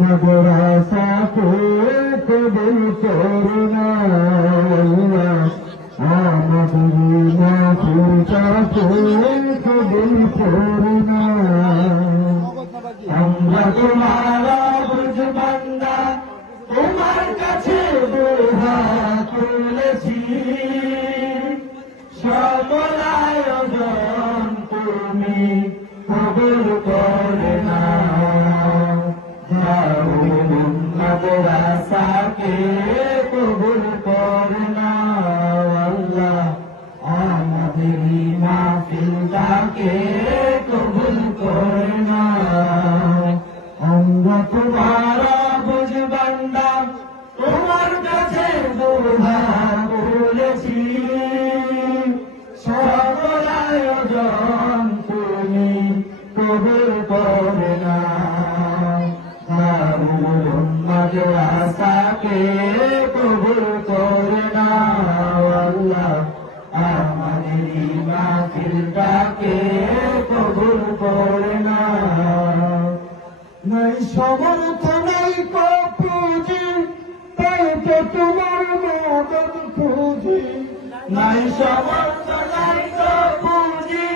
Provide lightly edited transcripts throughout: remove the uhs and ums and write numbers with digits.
মাদ্রাসাকে কবুল করুনা আল্লাহ, আমাদের মাদ্রাসাকে কবুল করুনা। আমরা তোমার আবুদ বান্দা, তোমার কাছে দুহাত তুলেছি, সকল আয়োজন তুমি কবুল করে নাও। দারুল মাদ্রাসাকে কবুল করে নাও আল্লাহ, আমাদের মাহফিলটাকে কবুল করে নাও। আমরা তোমার আবুদ বান্দা, তোমার কাছে দুহাত তুলেছি, সকল আয়োজন তুমি কবুল করে নাও। দারুল মাদ্রাসাকে কবুল করে নাও আল্লাহ, আমাদের মাহফিলটাকে কবুল করে নাও। নাই সমর্থ নাই পুঁজি, তাই তো তোমার মদত খুঁজি। নাই সমর্থ নাই পুঁজি,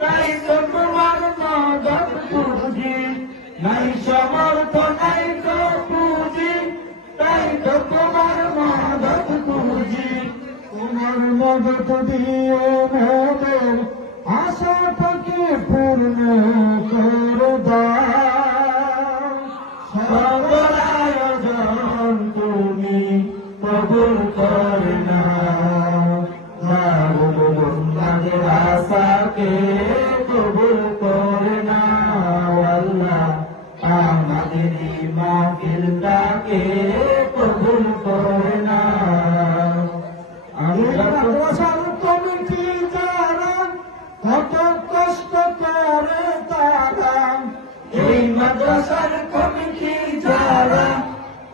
তাই তো তোমার মদত খুঁজি। নাই সমর্থ নাই পুঁজি, তাই তো তোমার মদত খুঁজি। তোমার মদত দিয়ে মোদের আশাটাকে পূর্ণ করে দাও। সকল আয়োজন তুমি কবুল করে নাও। দারুল মাদ্রাসাকে কবুল করে নাও আল্লাহ, আমাদের মাহফিলটাকে কবুল করে নাও। মাদ্রাসার কমিটি যারা কত কষ্ট করে তারা, এই মাদ্রাসার কমিটি যারা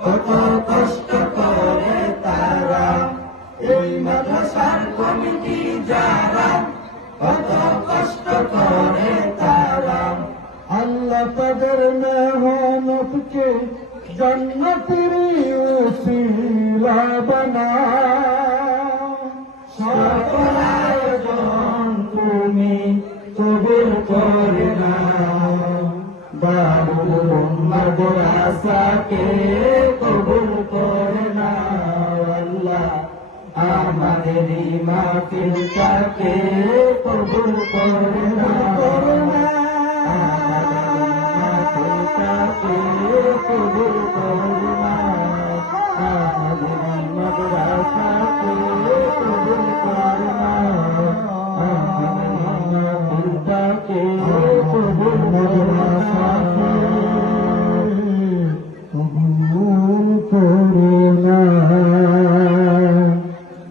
কত কষ্ট করে তারা, এই মাদ্রাসার কমিটি যারা কত কষ্ট করে তারা, আল্লাহ তাদের মেহনতকে জান্নাতের উসিলা বানাও। সকল আয়োজন তুমি কবুল করে নাও। দারুল মাদ্রাসাকে কবুল করে নাও আল্লাহ, আমাদের মাহফিলটাকে কবুল করে